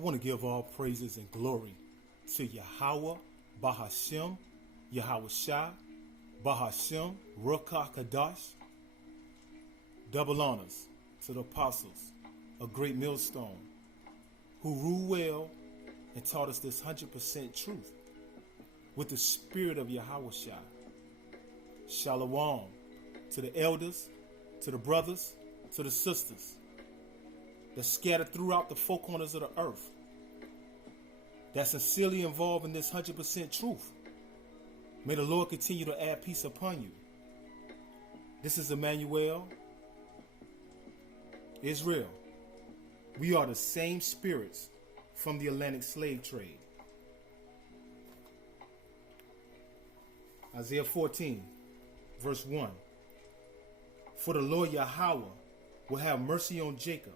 I want to give all praises and glory to Yahweh, Bahashem, Yahweh Shai, Bahashem, Ruach Kadash. Double honors to the apostles, a great millstone, who rule well and taught us this 100% truth with the spirit of Yahweh Shai. Shalom to the elders, to the brothers, to the sisters that scattered throughout the four corners of the earth, that's sincerely involved in this 100% truth. May the Lord continue to add peace upon you. This is Emmanuel, Israel. We are the same spirits from the Atlantic slave trade. Isaiah 14, verse 1. For the Lord Yahweh will have mercy on Jacob,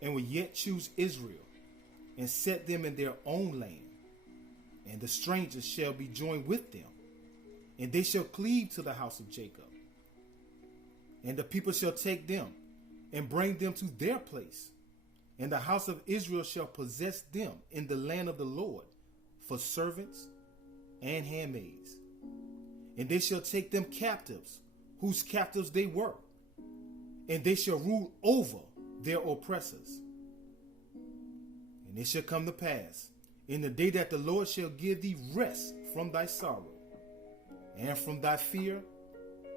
and will yet choose Israel, and set them in their own land. And the strangers shall be joined with them, and they shall cleave to the house of Jacob. And the people shall take them, and bring them to their place. And the house of Israel shall possess them in the land of the Lord for servants and handmaids. And they shall take them captives, whose captives they were, and they shall rule over their oppressors. And it shall come to pass in the day that the Lord shall give thee rest from thy sorrow, and from thy fear,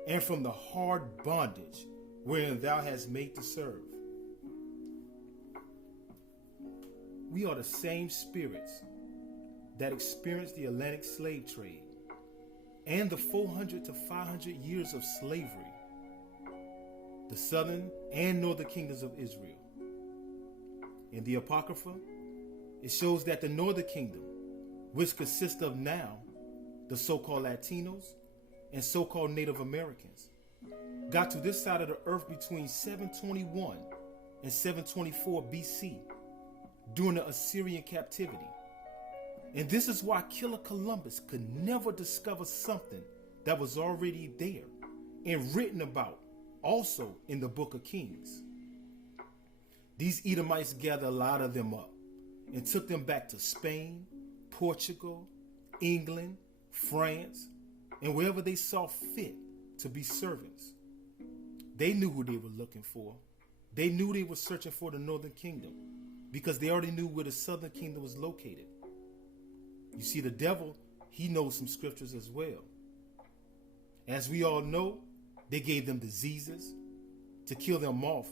and from the hard bondage wherein thou hast made to serve. We are the same spirits that experienced the Atlantic slave trade and the 400 to 500 years of slavery, the southern and northern kingdoms of Israel. In the Apocrypha, it shows that the northern kingdom, which consists of now the so-called Latinos and so-called Native Americans, got to this side of the earth between 721 and 724 BC during the Assyrian captivity. And this is why Killer Columbus could never discover something that was already there and written about also in the Book of Kings. These Edomites gathered a lot of them up and took them back to Spain, Portugal, England, France, and wherever they saw fit to be servants. They knew who they were looking for. They knew they were searching for the northern kingdom because they already knew where the southern kingdom was located. You see, the devil, he knows some scriptures as well. As we all know, they gave them diseases to kill them off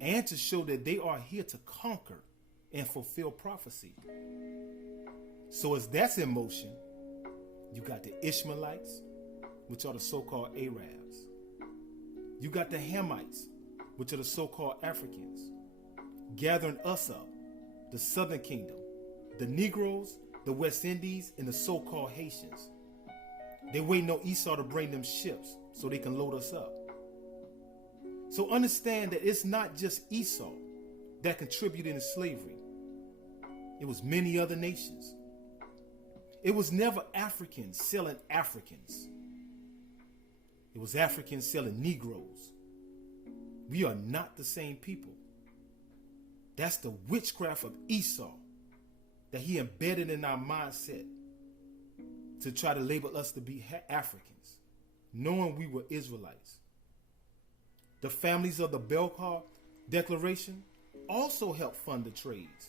and to show that they are here to conquer and fulfill prophecy. So as that's in motion, you got the Ishmaelites, which are the so-called Arabs. You got the Hamites, which are the so-called Africans, gathering us up, the southern kingdom, the Negroes, the West Indies, and the so-called Haitians. They waiting on Esau to bring them ships so they can load us up. So understand that it's not just Esau that contributed in slavery. It was many other nations. It was never Africans selling Africans. It was Africans selling Negroes. We are not the same people. That's the witchcraft of Esau that he embedded in our mindset to try to label us to be Africans, knowing we were Israelites. The families of the Belkar Declaration also helped fund the trades,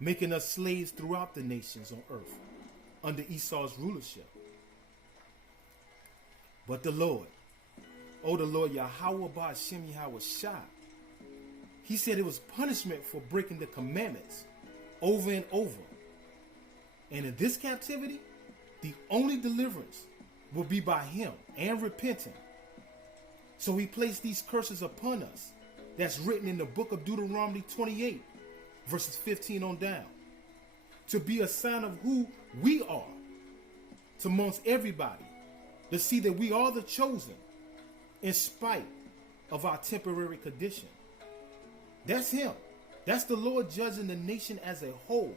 making us slaves throughout the nations on earth under Esau's rulership. But the Lord, the Lord Yahweh Ba'ashem Yahweh Shai, he said it was punishment for breaking the commandments over and over. And in this captivity, the only deliverance will be by him and repenting. So he placed these curses upon us that's written in the book of Deuteronomy 28, verses 15 on down, to be a sign of who we are to amongst everybody, to see that we are the chosen in spite of our temporary condition. That's him. That's the Lord judging the nation as a whole.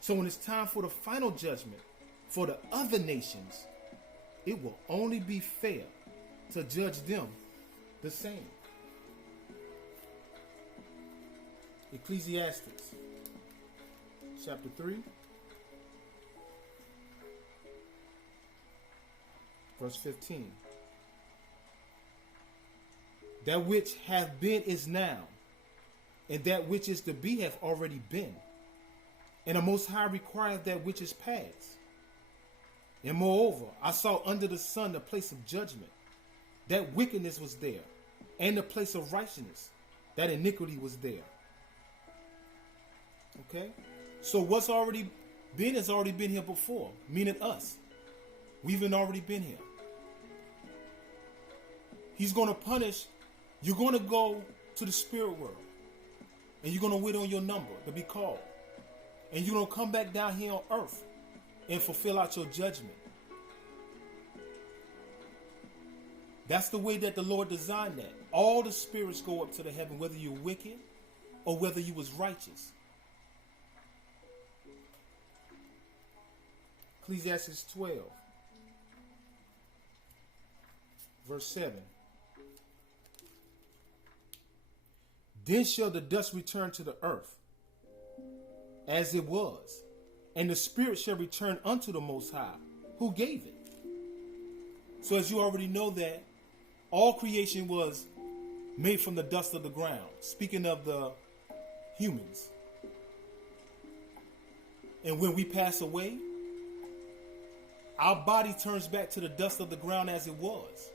So when it's time for the final judgment for the other nations, it will only be fair to judge them the same. Ecclesiastes chapter 3, verse 15. That which hath been is now, and that which is to be hath already been. And the Most High requireth that which is past. And moreover, I saw under the sun the place of judgment, that wickedness was there, and the place of righteousness, that iniquity was there. Okay? So what's already been has already been here before, meaning us. We've already been here. He's going to punish. You're going to go to the spirit world, and you're going to wait on your number to be called. And you're going to come back down here on earth and fulfill out your judgment. That's the way that the Lord designed that. All the spirits go up to the heaven, whether you're wicked or whether you was righteous. Ecclesiastes 12, verse 7. Then shall the dust return to the earth, as it was, and the spirit shall return unto the Most High, who gave it. So as you already know that, all creation was made from the dust of the ground, speaking of the humans. And when we pass away, our body turns back to the dust of the ground as it was.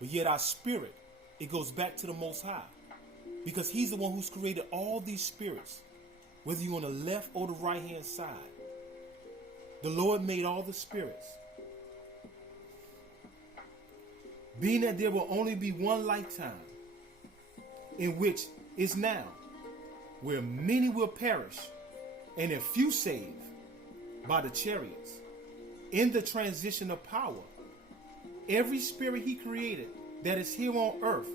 But yet our spirit, it goes back to the Most High. Because he's the one who's created all these spirits, whether you're on the left or the right hand side. The Lord made all the spirits. Being that there will only be one lifetime, in which is now, where many will perish, and a few saved by the chariots. In the transition of power, every spirit he created that is here on earth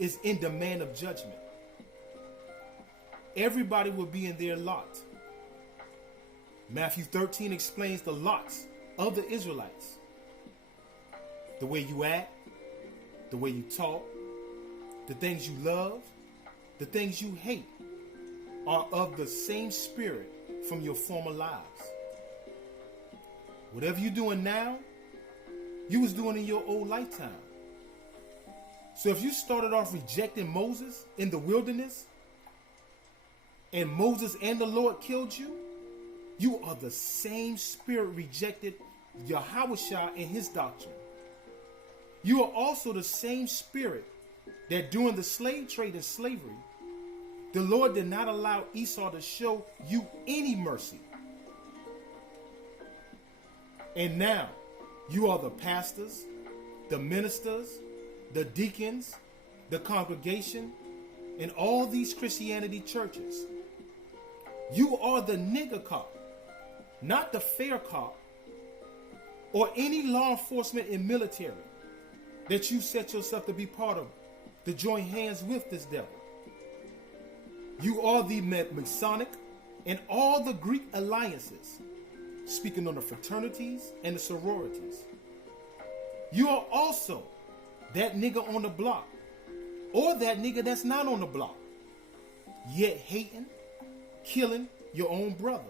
is in demand of judgment. Everybody will be in their lot. Matthew 13 explains the lots of the Israelites. The way you act, the way you talk, the things you love, the things you hate are of the same spirit from your former lives. Whatever you're doing now, you was doing in your old lifetime. So if you started off rejecting Moses in the wilderness, and Moses and the Lord killed you, you are the same spirit rejected Yahushua and his doctrine. You are also the same spirit that during the slave trade and slavery, the Lord did not allow Esau to show you any mercy. And now, you are the pastors, the ministers, the deacons, the congregation, and all these Christianity churches. You are the nigger cop, not the fair cop, or any law enforcement and military that you set yourself to be part of, to join hands with this devil. You are the Masonic and all the Greek alliances, speaking on the fraternities and the sororities. You are also that nigger on the block, or that nigger that's not on the block, yet hating, killing your own brother,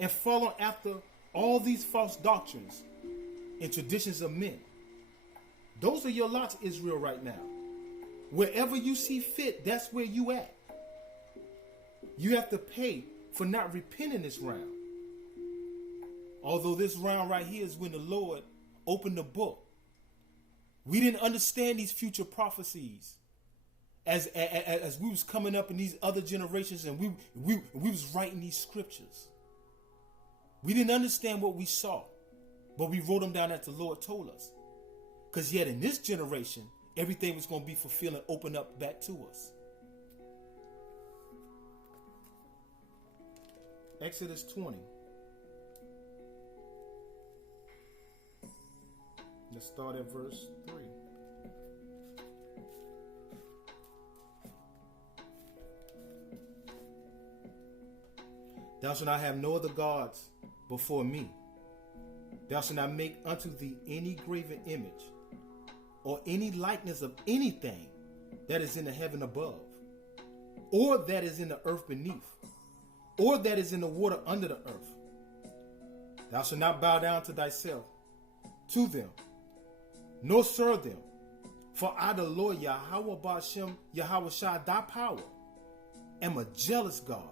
and following after all these false doctrines and traditions of men. Those are your lots, Israel, right now. Wherever you see fit, that's where you at. You have to pay for not repenting this round. Although this round right here is when the Lord opened the book. We didn't understand these future prophecies as we was coming up in these other generations, and we was writing these scriptures. We didn't understand what we saw, but we wrote them down as the Lord told us. Because yet in this generation, everything was going to be fulfilled and opened up back to us. Exodus 20. Let's start at verse 3. Thou shalt not have no other gods before me. Thou shalt not make unto thee any graven image, or any likeness of anything that is in the heaven above, or that is in the earth beneath, or that is in the water under the earth. Thou shalt not bow down to thyself to them, nor serve them. For I, the Lord Yahweh Ba'ashem Yahweh Shai, thy power, am a jealous God,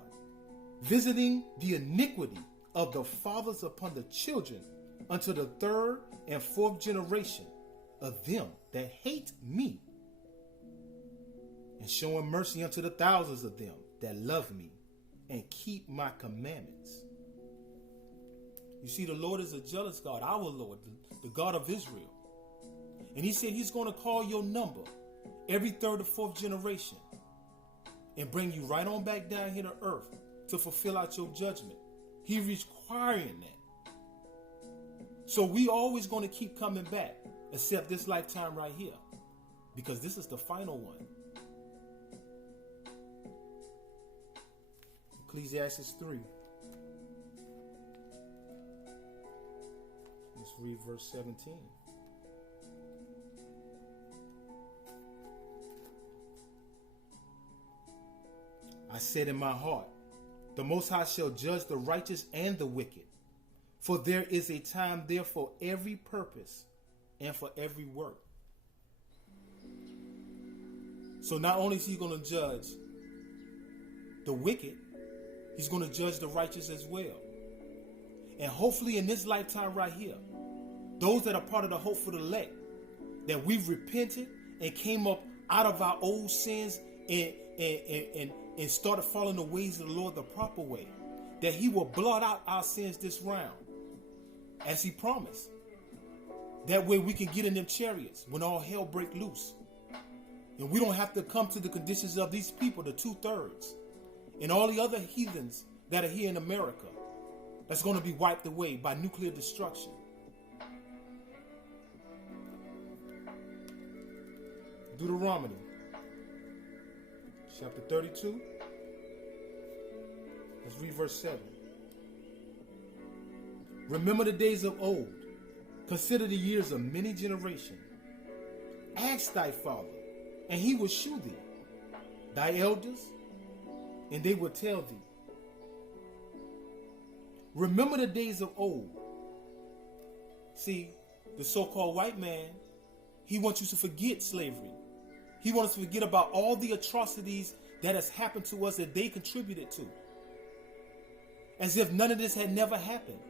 visiting the iniquity of the fathers upon the children unto the third and fourth generation of them that hate me, and showing mercy unto the thousands of them that love me and keep my commandments. You see, the Lord is a jealous God, our Lord, the God of Israel. And he said he's going to call your number every third or fourth generation and bring you right on back down here to earth to fulfill out your judgment. He's requiring that. So we always going to keep coming back, except this lifetime right here, because this is the final one. Ecclesiastes 3. Let's read verse 17. I said in my heart, the Most High shall judge the righteous and the wicked, for there is a time there for every purpose and for every work. So not only is he going to judge the wicked, he's going to judge the righteous as well. And hopefully in this lifetime right here, those that are part of the hope for the elect, that we've repented and came up out of our old sins and started following the ways of the Lord the proper way, that he will blot out our sins this round, as he promised. That way we can get in them chariots when all hell break loose. And we don't have to come to the conditions of these people, the 2/3, and all the other heathens that are here in America, that's going to be wiped away by nuclear destruction. Deuteronomy chapter 32. Let's read verse 7. Remember the days of old. Consider the years of many generations. Ask thy father, and he will shew thee. Thy elders, and they will tell thee. Remember the days of old. See, the so-called white man, he wants you to forget slavery. He wants us to forget about all the atrocities that has happened to us that they contributed to. As if none of this had never happened.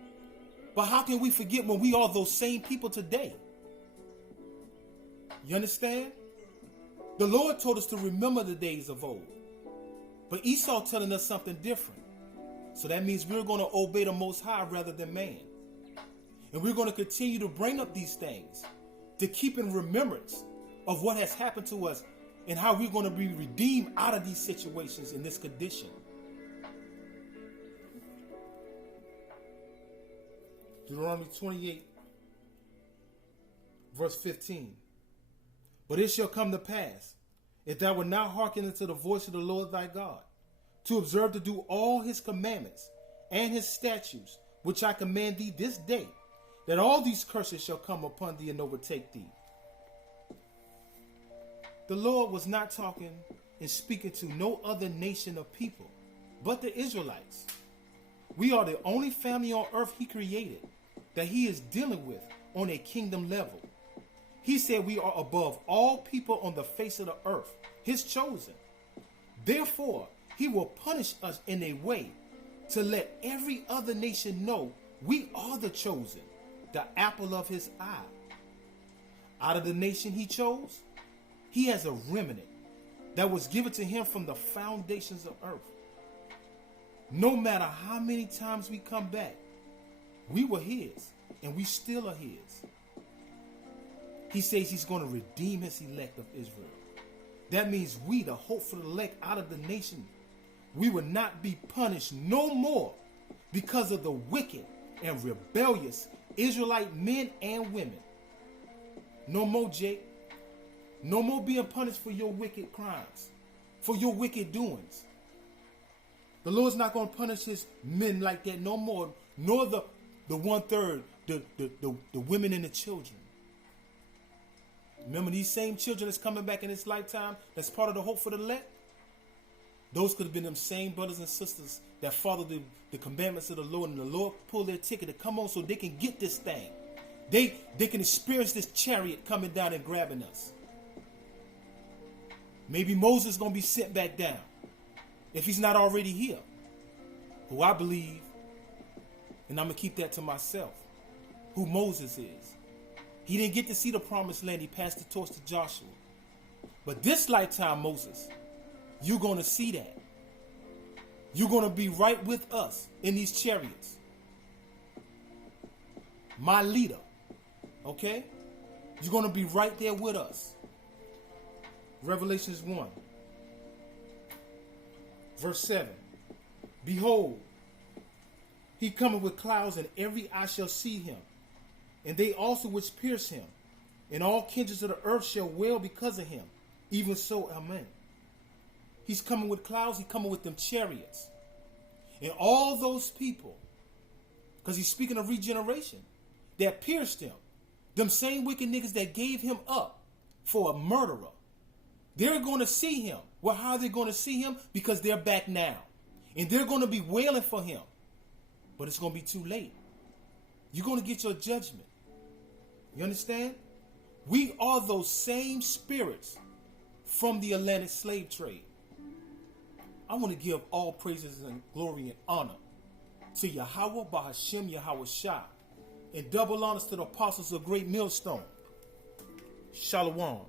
But how can we forget when we are those same people today? You understand? The Lord told us to remember the days of old. But Esau telling us something different. So that means we're going to obey the Most High rather than man. And we're going to continue to bring up these things to keep in remembrance of what has happened to us and how we're going to be redeemed out of these situations in this condition. Deuteronomy 28, verse 15. But it shall come to pass, if thou wilt not hearken unto the voice of the Lord thy God, to observe to do all his commandments and his statutes, which I command thee this day, that all these curses shall come upon thee and overtake thee. The Lord was not talking and speaking to no other nation of people, but the Israelites. We are the only family on earth he created that he is dealing with on a kingdom level. He said we are above all people on the face of the earth, his chosen. Therefore, he will punish us in a way to let every other nation know we are the chosen, the apple of his eye. Out of the nation he chose, he has a remnant that was given to him from the foundations of earth. No matter how many times we come back, we were his, and we still are his. He says he's going to redeem his elect of Israel. That means we, the hopeful elect out of the nation, we will not be punished no more because of the wicked and rebellious Israelite men and women. No more, Jake. No more being punished for your wicked crimes, for your wicked doings. The Lord's not going to punish his men like that no more, nor the 1/3, the women and the children. Remember these same children that's coming back in this lifetime, that's part of the hope for the elect? Those could have been them same brothers and sisters that followed the commandments of the Lord, and the Lord pulled their ticket to come on so they can get this thing. They can experience this chariot coming down and grabbing us. Maybe Moses is going to be sent back down if he's not already here. Who I believe, and I'm going to keep that to myself, who Moses is. He didn't get to see the promised land. He passed the torch to Joshua. But this lifetime, Moses, you're going to see that. You're going to be right with us in these chariots. My leader. Okay? You're going to be right there with us. Revelations 1. Verse 7. Behold, he cometh with clouds, and every eye shall see him, and they also which pierce him, and all kindreds of the earth shall wail because of him. Even so, amen. He's coming with clouds. He's coming with them chariots. And all those people, because he's speaking of regeneration, that pierced him, them same wicked niggas that gave him up for a murderer, they're going to see him. Well, how are they going to see him? Because they're back now. And they're going to be wailing for him. But it's going to be too late. You're going to get your judgment. You understand? We are those same spirits from the Atlantic slave trade. I want to give all praises and glory and honor to Yahweh, Bahashem, Yahweh Shah, and double honors to the apostles of Great Millstone. Shalom.